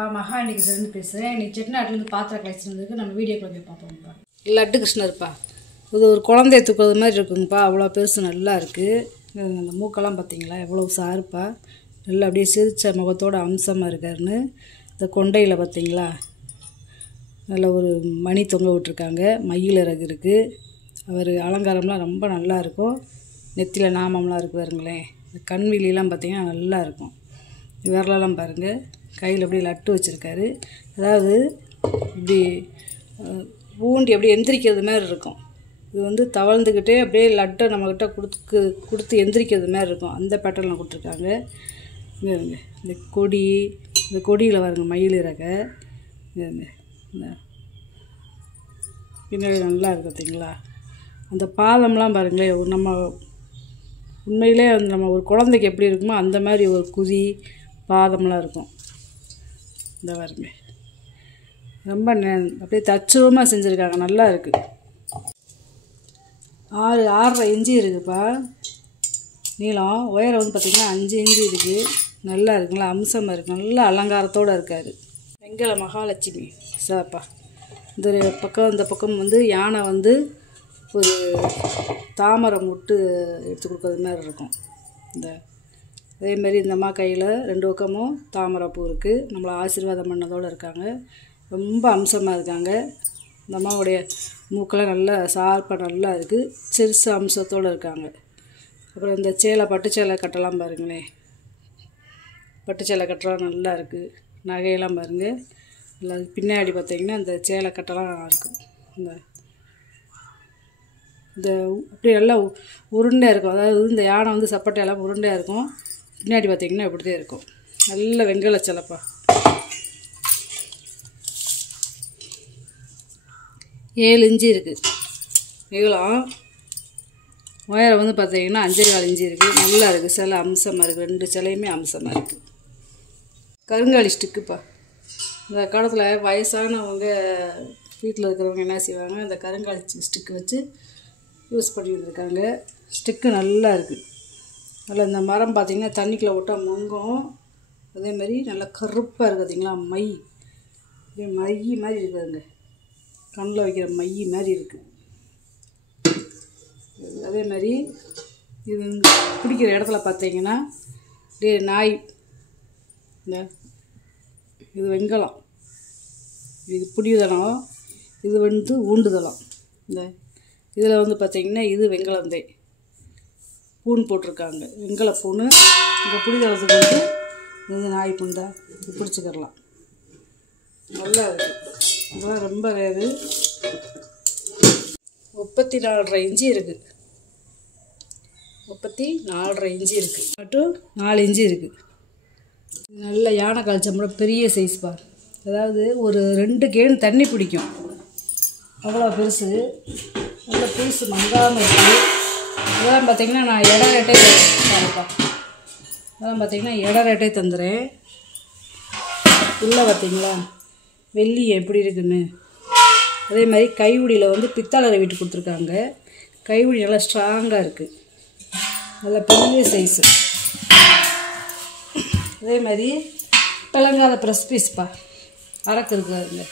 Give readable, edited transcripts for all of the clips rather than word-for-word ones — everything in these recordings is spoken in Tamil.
பா மகா இன்னைக்கு சேர்ந்து பேசுகிறேன். இன்னைக்கு செட்டிநாட்டிலேருந்து பாத்திரம் கலெக்ஷன் வந்துருக்கு. நம்ம வீடியோக்குள்ள போய் பார்ப்போம்ப்பா. லட்டு கிருஷ்ணர்ப்பா, இது ஒரு குழந்தைய தூக்குறது மாதிரி இருக்குங்கப்பா. அவ்வளோ பெருசு நல்லா இருக்குது. அந்த மூக்கெல்லாம் பார்த்தீங்களா எவ்வளோ சாருப்பா, நல்லா அப்படியே சிரித்த முகத்தோட அம்சமாக இருக்காருன்னு. இந்த கொண்டையில் பார்த்தீங்களா நல்ல ஒரு மணி தொங்க விட்டுருக்காங்க, மயில் இறகு இருக்குது. அவர் அலங்காரம்லாம் ரொம்ப நல்லா இருக்கும். நெத்தியில் நாமம்லாம் இருக்கு பாருங்களேன். இந்த கண்விழிலாம் பார்த்தீங்கன்னா நல்லா இருக்கும். விரலெல்லாம் பாருங்கள், கையில் அப்படியே லட்டு வச்சுருக்காரு. அதாவது இப்படி ஊண்டி அப்படியே எந்திரிக்கிறது மாதிரி இருக்கும். இது வந்து தவழ்ந்துக்கிட்டே அப்படியே லட்டை நம்மக்கிட்ட கொடுத்து எந்திரிக்கிறது மாதிரி இருக்கும். அந்த பேட்டர்னில் கொடுத்துருக்காங்க. இங்கே இந்த கொடி, இந்த கொடியில் பாருங்க மயில் இறகை. இந்த பின்னாடி நல்லா இருக்குது பார்த்தீங்களா. அந்த பாதம்லாம் பாருங்களேன், நம்ம உண்மையிலே நம்ம ஒரு குழந்தைக்கு எப்படி இருக்குமோ அந்த மாதிரி ஒரு குதி பாதம்லாம் இருக்கும். இந்த பாருங்க, ரொம்ப அப்படியே தச்சுவமாக செஞ்சுருக்காங்க, நல்லா இருக்குது. 6.5 இன்ச்சு இருக்குதுப்பா நீளம். உயரம் வந்து பார்த்திங்கன்னா 5 இன்ச்சு இருக்குது. நல்லா இருக்குங்களா, அம்சமாக இருக்குது, நல்லா அலங்காரத்தோடு இருக்கார். வெங்கல மகாலட்சுமி சாப்பா. இந்த பக்கம் வந்து யானை வந்து ஒரு தாமரை முட்டு எடுத்து கொடுக்குறது மாதிரி இருக்கும். அதேமாரி இந்த அம்மா கையில் 2 பக்கமும் தாமரை பூ இருக்குது. நம்மளை ஆசீர்வாதம் பண்ணதோடு இருக்காங்க. ரொம்ப அம்சமாக இருக்காங்க. இந்த அம்மாவுடைய மூக்கெல்லாம் நல்லா சார்பாக நல்லா இருக்குது, சிறுசு அம்சத்தோடு இருக்காங்க. அப்புறம் இந்த பட்டு சேலை கட்டலாம் பாருங்களேன், பட்டு சேலை கட்டலாம் நல்லா இருக்குது. நகையெல்லாம் பாருங்கள், நல்லா பின்னாடி பார்த்திங்கன்னா இந்த சேலை கட்டலாம் இருக்கும். இந்த அப்படியே நல்லா உருண்டையாக இருக்கும். அதாவது இந்த யானை வந்து சப்பட்டையெல்லாம் உருண்டையாக இருக்கும். பின்னாடி பார்த்திங்கன்னா இப்படிதான் இருக்கும். நல்ல வெங்கல சிலைப்பா. 7 இன்ச்சு இருக்குது நீளம். உயரம் வந்து பார்த்திங்கன்னா 5.25 இன்ச்சு இருக்குது. நல்லா இருக்குது, சிலை அம்சமாக இருக்குது. 2 சிலையுமே அம்சமாக இருக்குது. கருங்காலி ஸ்டிக்குப்பா. இந்த காலத்தில் வயசானவங்க வீட்டில் இருக்கிறவங்க என்ன செய்வாங்க, இந்த கருங்காலி ஸ்டிக்கு வச்சு யூஸ் பண்ணி வந்திருக்காங்க. ஸ்டிக்கு நல்லா இருக்குது. அதில் இந்த மரம் பார்த்திங்கன்னா தண்ணிக்குள்ளே விட்டால் மங்கும். அதேமாதிரி நல்லா கருப்பாக இருக்குது பார்த்திங்களா, மை மாதிரி இருக்குதுங்க, கண்ணில் வைக்கிற மை மாதிரி இருக்குது. அதே மாதிரி இது பிடிக்கிற இடத்துல பார்த்தீங்கன்னா நாய், இது வெங்கலம், இது புடிதலம், இது வந்து ஊண்டுதலம். இதில் வந்து பார்த்திங்கன்னா இது வெங்கலந்தை பூன் போட்டிருக்காங்க, வெங்கல பூன். இந்த புடிதளத்துக்கு வந்து இது நாய் புண்டை இது பிடிச்சிக்கிறலாம். நல்லா இருக்குது. இதெல்லாம் ரொம்ப ரேரு. 34.5 இன்ச்சு இருக்குது. 34.5 இன்ச்சு இருக்குது. மட்டும் 4 இன்ச்சு இருக்குது. நல்ல யானை கால்ச்சம்பளம் பெரிய சைஸ் பார். அதாவது ஒரு 2 கேன் தண்ணி பிடிக்கும், அவ்வளோ பெருசு. நல்ல பீஸு மங்காமல் இருக்குது. இதெல்லாம் பார்த்திங்கன்னா நான் இட ரேட்டே தரேன்ப்பா. அதெல்லாம் பார்த்திங்கன்னா இட ரேட்டே தந்துடுறேன். உள்ளே பார்த்திங்களா வெள்ளி எப்படி இருக்குன்னு. அதே மாதிரி கைவிடியில் வந்து பித்தளை வீட்டு கொடுத்துருக்காங்க. கைவிடி நல்லா ஸ்ட்ராங்காக இருக்குது, நல்லா பெரிய சைஸு. அதே மாதிரி பிளங்காத ப்ரெஸ் பீஸ்ப்பா, அரக்கு இருக்காதுங்க,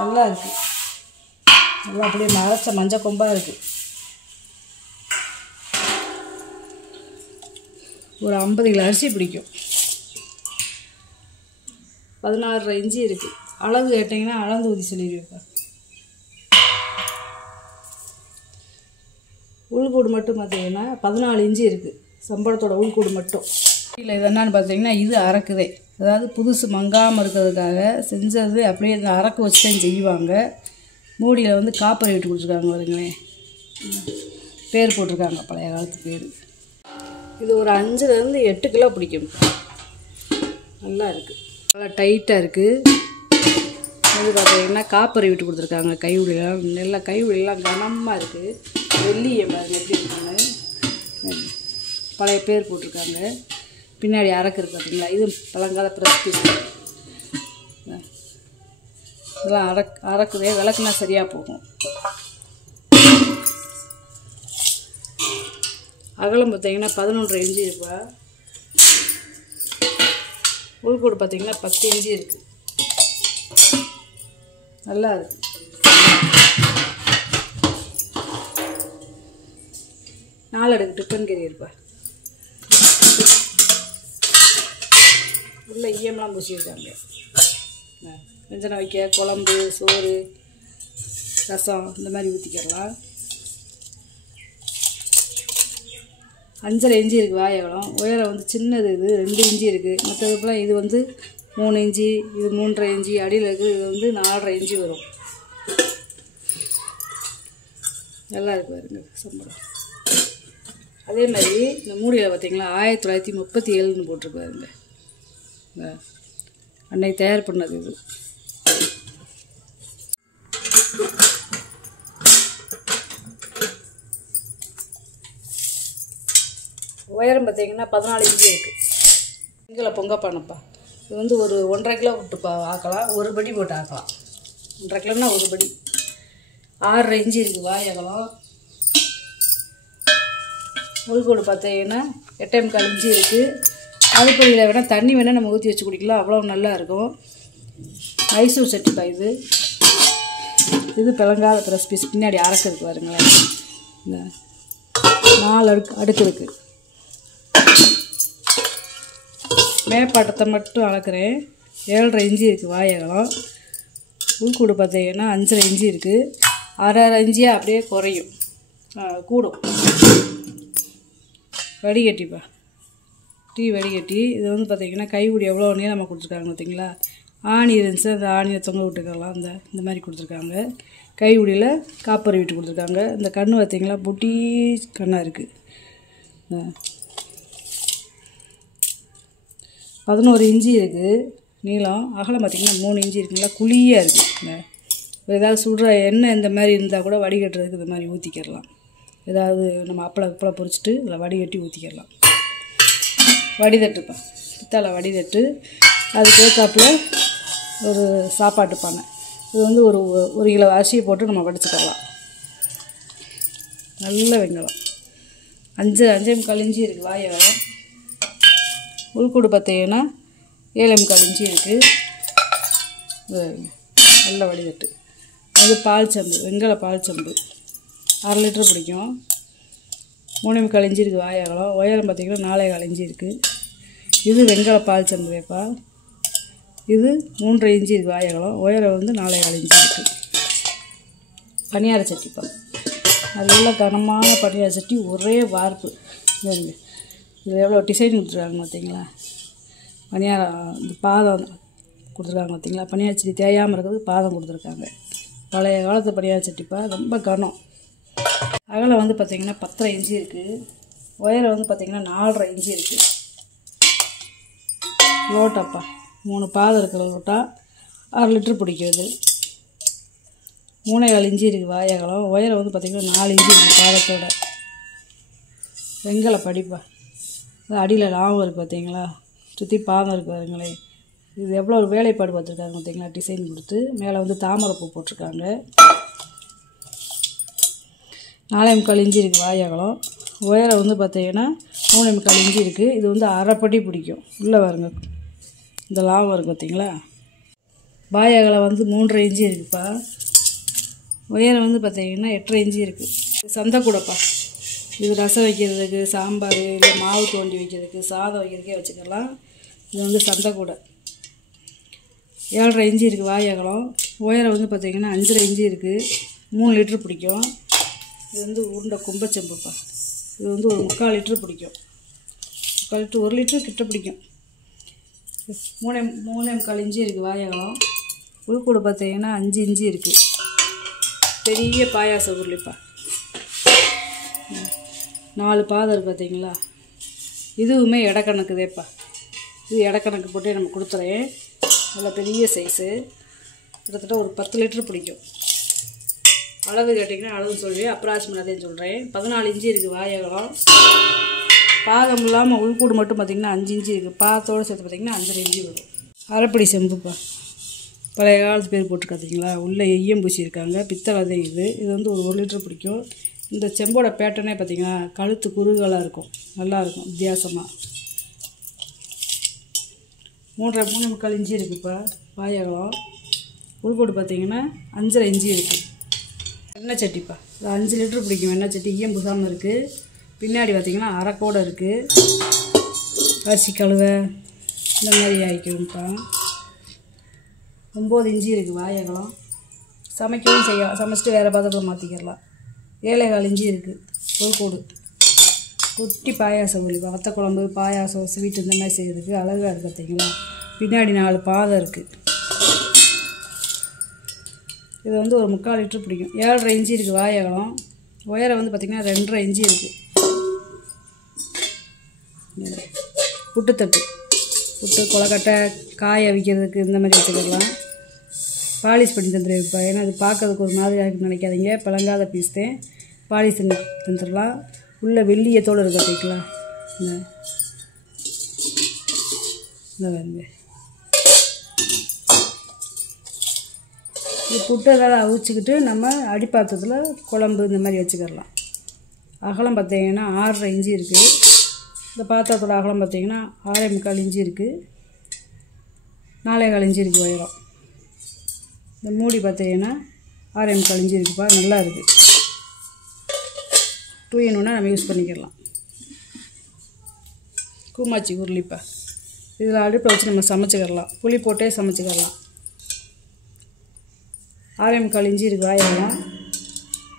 நல்லா இருக்குது. நல்லா அப்படியே மறைச்ச மஞ்சள் கொம்பாக இருக்குது. ஒரு 50 கிலோ அரிசி பிடிக்கும். 16.5 இன்ச்சு இருக்குது. அளவு கேட்டிங்கன்னா அளந்து ஊதி சொல்லிடுவேப்பா. உள்கூடு மட்டும் பார்த்திங்கன்னா 14 இன்ச்சு இருக்குது. சம்பளத்தோட உள்கூடு மட்டும். இல்லை இது என்னன்னு பார்த்தீங்கன்னா இது அரக்குதே. அதாவது புதுசு மங்காமல் இருக்கிறதுக்காக செஞ்சது. அப்படியே இந்த அரக்கு வச்சு தான் செய்வாங்க. மூடியில் வந்து காப்பர் விட்டு கொடுத்துருக்காங்க பாருங்களேன், பேர் போட்டிருக்காங்க, பழைய காலத்து பேர். இது ஒரு 5லேருந்து 8 கிலோ பிடிக்கும். நல்லா இருக்குது, நல்லா டைட்டாக இருக்குது. இது பார்த்தீங்கன்னா காப்பரை விட்டு கொடுத்துருக்காங்க. கைவிடிலாம் நல்லா கைவிடிலாம் கனமாக இருக்குது. வெள்ளியை பாருங்கள் எப்படி இருக்குன்னு பழைய பேர் போட்டிருக்காங்க. பின்னாடி அரக்கு இருக்குது பார்த்தீங்களா, இது பழங்கால ப்ரெஸ் பீஸ். இதெல்லாம் அரக்குதே, விளக்குனா சரியாக போகும். அகலம் பார்த்தீங்கன்னா 11.5 இன்ச்சு இருப்பா. உள்கூடு பார்த்திங்கன்னா 10 இன்ச்சு இருக்குது. நல்லா இருக்குது. நாலு அடுக்கு டிஃபன் கெரியர்ப்பா. உள்ள ஈயம்லாம் பூசியிருக்காங்க. வெஞ்சனம் வைக்க குழம்பு சோறு ரசம் இந்த மாதிரி ஊற்றிக்கிறலாம். 5.5 இன்ச்சு இருக்குது வாயகலம். உயரம் வந்து சின்னது இது 2 இன்ச்சு இருக்குது. மற்றதுக்கெல்லாம் இது வந்து 3 இன்ச்சு, இது 3.5 இன்ச்சு, அடியில் இருக்குது இது வந்து 4.5 இன்ச்சு வரும். நல்லா இருக்கு பாருங்க சம்பளம். அதே மாதிரி இந்த மூடியில் பார்த்திங்களா 1937ன்னு போட்டிருக்கு பாருங்க. அன்னைக்கு தயார் பண்ணது இது. உயரம் பார்த்திங்கன்னா 14 இன்ச்சு இருக்குது. இங்கே பொங்கப்பானப்பா. இது வந்து ஒரு 1.5 கிலோ விட்டு ஆக்கலாம். ஒரு படி போட்டு ஆக்கலாம். 1.5 கிலோன்னா ஒரு படி. 6.5 இன்ச்சு இருக்குது வாயகலம். உள்கூடு பார்த்தீங்கன்னா 8.25 இன்ச்சு இருக்குது. அதுப்படியில் வேணால் தண்ணி வேணால் நம்ம ஊற்றி வச்சு குடிக்கலாம். அவ்வளோ நல்லா இருக்கும். மைசூர் சட்டிப்பா இது. இது பிளங்காத ப்ரெஸ் பீஸ் பின்னாடி அரைக்கிறதுக்கு பாருங்களேன். இந்த 4 அடுக்கு இருக்குது. மேப்பாட்டத்தை மட்டும் அளக்குறேன். 7.5 இன்ச்சு இருக்குது வாயகலம். உள்கூடு பார்த்தீங்கன்னா 5.5 இன்ச்சு இருக்குது. 6.5 இன்ச்சியாக அப்படியே குறையும் கூடும். வடிகட்டிப்பா. டீ வடிகட்டி. இது வந்து பார்த்திங்கன்னா கைப்பிடி எவ்வளோ நீளமாக கொடுத்துருக்காங்க பார்த்தீங்களா. ஆணி இருந்துச்சு, அந்த ஆணியை தொங்க விட்டுக்கலாம். இந்த மாதிரி கொடுத்துருக்காங்க. கைப்பிடியில் காப்பர் விட்டு கொடுத்துருக்காங்க. இந்த கன்று பார்த்திங்களா புட்டி கண்ணாக இருக்குது. 11 இன்ச்சு இருக்குது நீளம். அகலம் பார்த்திங்கன்னா 3 இன்ச்சு இருக்குங்களா. குழியாக இருக்குது. ஏதாவது சுடுற எண்ணெய் இந்த மாதிரி இருந்தால் கூட வடிகட்டுறதுக்கு இந்த மாதிரி ஊற்றிக்கிடலாம். ஏதாவது நம்ம அப்பளம் பொரிச்சிட்டு இதில் வடிகட்டி ஊற்றிக்கிடலாம். வடிதட்டுப்பா. பித்தளை வடிதட்டு. அதுக்கு ஏற்றாப்பில் ஒரு சாப்பாட்டு பானை. இது வந்து ஒரு கிலோ அரிசியை போட்டு நம்ம வடிச்சுக்கலாம். நல்ல வெங்காயம். 5.25 இன்ச்சு இருக்குது வாயகலம். உள்கூடு பார்த்தீங்கன்னா 7.25 இன்ச்சு இருக்குது. நல்ல வடிதட்டு. அது பால் சம்பு, வெங்காய பால் சம்பு 1/2 லிட்டர் பிடிக்கும். 3.25 இன்ச்சு இருக்குது வாயகலம். உயரம் பார்த்திங்கன்னா 4.25 இன்ச்சு இருக்குது. இது வெங்காய பால் சம்புப்பா. இது 3.5 இன்ச்சு இருக்குது வாயகலம். உயரம் வந்து 4.25 இன்ச்சு இருக்குது. பனியார சட்டிப்பா. நல்ல கனமான பனியார சட்டி. ஒரே வார்ப்பு. இதில் எவ்வளோ டிசைன் கொடுத்துருக்காங்க பார்த்தீங்களா. பனியாரம் இந்த பாதம் கொடுத்துருக்காங்க பார்த்தீங்களா. பனியார சட்டி தேயாமல் இருக்கிறதுக்கு பாதம் கொடுத்துருக்காங்க. பழைய காலத்து பனியார சட்டிப்பா. ரொம்ப கனம். அகலம் வந்து பார்த்திங்கன்னா 10.5 இன்ச்சு இருக்குது. உயரம் வந்து பார்த்திங்கன்னா 4.5 இன்ச்சு இருக்குது. லோட்டாப்பா. 3 பாதம் இருக்கிற லோட்டா. 6 லிட்டர் பிடிக்கிறது. 3.25 இன்ச்சு இருக்குது வாயகலம். உயரம் வந்து பார்த்திங்கன்னா 4 இன்ச்சு இருக்குது பாதத்தோட. வெங்கல படிப்பா. அடியில் லாபம் இருக்குது பார்த்தீங்களா. சுற்றி பாதம் இருக்குது பாருங்களேன். இது எவ்வளோ ஒரு வேலைப்பாடு பார்த்துருக்காங்க பார்த்தீங்களா. டிசைன் கொடுத்து மேலே வந்து தாமரைப்பூ போட்டிருக்காங்க. 4.25 இன்ச்சு இருக்குது வாயகலம். உயரம் வந்து பார்த்தீங்கன்னா 3.25 இன்ச்சு இருக்குது. இது வந்து அரைப்படி பிடிக்கும். உள்ளே பாருங்க இந்த லாபம் இருக்குது பார்த்தீங்களா. வாயகலம் வந்து 3.5 இன்ச்சு இருக்குதுப்பா. உயரம் வந்து பார்த்தீங்கன்னா 8.5 இன்ச்சு இருக்குது. சந்தை கூடப்பா. இது ரசம் வைக்கிறதுக்கு, சாம்பார், இல்லை மாவு தோண்டி வைக்கிறதுக்கு, சாதம் வைக்கிறதுக்கே வச்சுக்கலாம். இது வந்து சந்தை கூடை. 7.5 இன்ச்சு இருக்குது வாயகலம். உயரம் வந்து பார்த்திங்கன்னா 5.5 இன்ச்சு இருக்குது. 3 லிட்டர் பிடிக்கும். இது வந்து உருண்டை கும்பச்செம்புப்பா. இது வந்து ஒரு 3/4 லிட்டர் பிடிக்கும். 3/4 லிட்டர் 1 லிட்டர் கிட்ட பிடிக்கும். 3.25 இன்ச்சு இருக்குது வாயகலம். உள்கூடு பார்த்திங்கன்னா 5 இன்ச்சு இருக்குது. பெரிய பாயாச உருளிப்பா. 4 பாதம் இருக்குது பார்த்தீங்களா. இதுவுமே இடக்கணக்குதேப்பா. இது இடக்கணக்கு போட்டு நம்ம கொடுத்துறேன். நல்ல பெரிய சைஸு. கிட்டத்தட்ட ஒரு 10 லிட்டர் பிடிக்கும். அளவு கேட்டிங்கன்னா அளவு சொல்லுவேன். அப்ராக்சிமேட்டாக சொல்கிறேன். 14 இன்ச்சு இருக்குது வாயகலம். பாதம் இல்லாமல் உள்கூடு மட்டும் பார்த்திங்கன்னா 5 இன்ச்சு இருக்குது. பாதத்தோடு சேர்த்து பார்த்திங்கன்னா 5.5 இன்ச்சு வரும். அரைப்படி செம்புப்பா. பழைய காலத்து பேர் போட்டுருக்காத்தீங்களா. உள்ளே ஈயம் பூசியிருக்காங்க. பித்தளை தான் இது. இது வந்து ஒரு 1 லிட்டர் பிடிக்கும். இந்த செம்போட பேட்டர்னே பார்த்திங்கன்னா கழுத்து குறுகலாக இருக்கும். நல்லாயிருக்கும் வித்தியாசமாக. 3.25 இன்ச்சு இருக்குப்பா வாய் அகலம். உள்கோடு பார்த்தீங்கன்னா 5.5 இன்ச்சு இருக்குது. எண்ணெய் சட்டிப்பா, இது 5 லிட்டர் பிடிக்கும் எண்ணெய் சட்டி, ஈயம் புசாமல் இருக்குது. பின்னாடி பார்த்திங்கன்னா அரைக்கோடை இருக்குது. அரிசி கழுவ இந்த மாதிரி ஆகிக்கும்ப்பா. 9 இன்ச்சு இருக்குது வாய் அகலம். சமைக்கவும் சமைச்சிட்டு வேறு பாத்திரத்தில் மாற்றிக்கிடலாம். 7.25 இன்ச்சு இருக்குது உள்கோடு. குட்டி பாயாசம் ஊலிப்பா, வத்த குழம்பு பாயாசம் ஸ்வீட் இந்த மாதிரி செய்கிறதுக்கு அழகாக இருக்குது பார்த்தீங்களா. பின்னாடி 4 பாதம் இருக்குது. இது வந்து ஒரு 3/4 லிட்டர் பிடிக்கும். 7.5 இன்ச்சு இருக்குது வாய் அகலம். உயரம் வந்து பார்த்திங்கன்னா 2.5 இன்ச்சு இருக்குது. புட்டுத்தட்டு, புட்டு கொலக்கட்டை காய அவிக்கிறதுக்கு இந்த மாதிரி வச்சுக்கலாம். பாலிஷ் பண்ணி தந்துடுவேன்ப்பா, ஏன்னா அது பார்க்கறதுக்கு ஒரு மாதிரியாக இருக்குன்னு நினைக்காதீங்க. பழங்காத பீஸ் தான், பாலிஷ் பண்ணி தந்துடலாம். உள்ள வெள்ளிய தோல் இருக்க பார்த்திங்களா, இந்த வந்து இது புட்டை எதாவது அவிச்சிக்கிட்டு நம்ம அடிப்பாத்திரத்தில் குழம்பு இந்த மாதிரி வச்சுக்கிடலாம். அகலம் பார்த்திங்கன்னா 6.5 இன்ச்சு இருக்குது. இந்த பாத்திரத்தோட அகலம் பார்த்திங்கன்னா 6.25 இன்ச்சு இருக்குது. 4.25 இன்ச்சு இருக்குது உயரம். இந்த மூடி பார்த்திங்கன்னா 6.25 இன்ச்சு இருக்குப்பா, நல்லா இருக்குது. 2 in 1 நம்ம யூஸ் பண்ணிக்கலாம். கூமாச்சி உருளிப்பா, இதில் அடுப்பில் வச்சு நம்ம சமைச்சிக்கிடலாம். புளி போட்டே சமைச்சிக்கிடலாம். 6.25 இன்ச்சு இருக்குது வாய் அகலம்.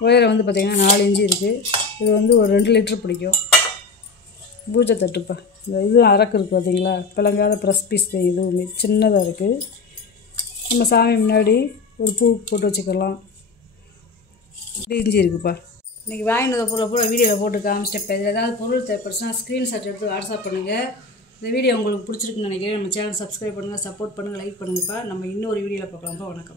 உயரம் வந்து பார்த்திங்கன்னா 4 இன்ச்சு இருக்குது. இது வந்து ஒரு 2 லிட்டர் பிடிக்கும். பூஜை தட்டுப்பா, இந்த இதுவும் அரக்கு இருக்குது பார்த்தீங்களா, பிளங்காத ப்ரெஸ் பீஸ் தான். இதுவுமே சின்னதாக இருக்குது. நம்ம சாமி முன்னாடி ஒரு பூ போட்டு வச்சுக்கலாம். 2 இன்ச்சு இருக்குப்பா. இன்றைக்கி வாங்கினதை பொருளை வீடியோவில் போட்டு காமிச்சிட்டேன். இதில் ஏதாவது பொருள் தேவைப்படுச்சுன்னா ஸ்க்ரீன்ஷாட் எடுத்து வாட்ஸ்அப் பண்ணுங்கள். இந்த வீடியோ உங்களுக்கு பிடிச்சிருக்குன்னு நினைக்கிறேன். நம்ம சேனல் சப்ஸ்கிரைப் பண்ணுங்கள், சப்போர்ட் பண்ணுங்கள், லைக் பண்ணுங்கப்பா. நம்ம இன்னொரு வீடியோவில் பார்க்கலாம்ப்பா. வணக்கம்.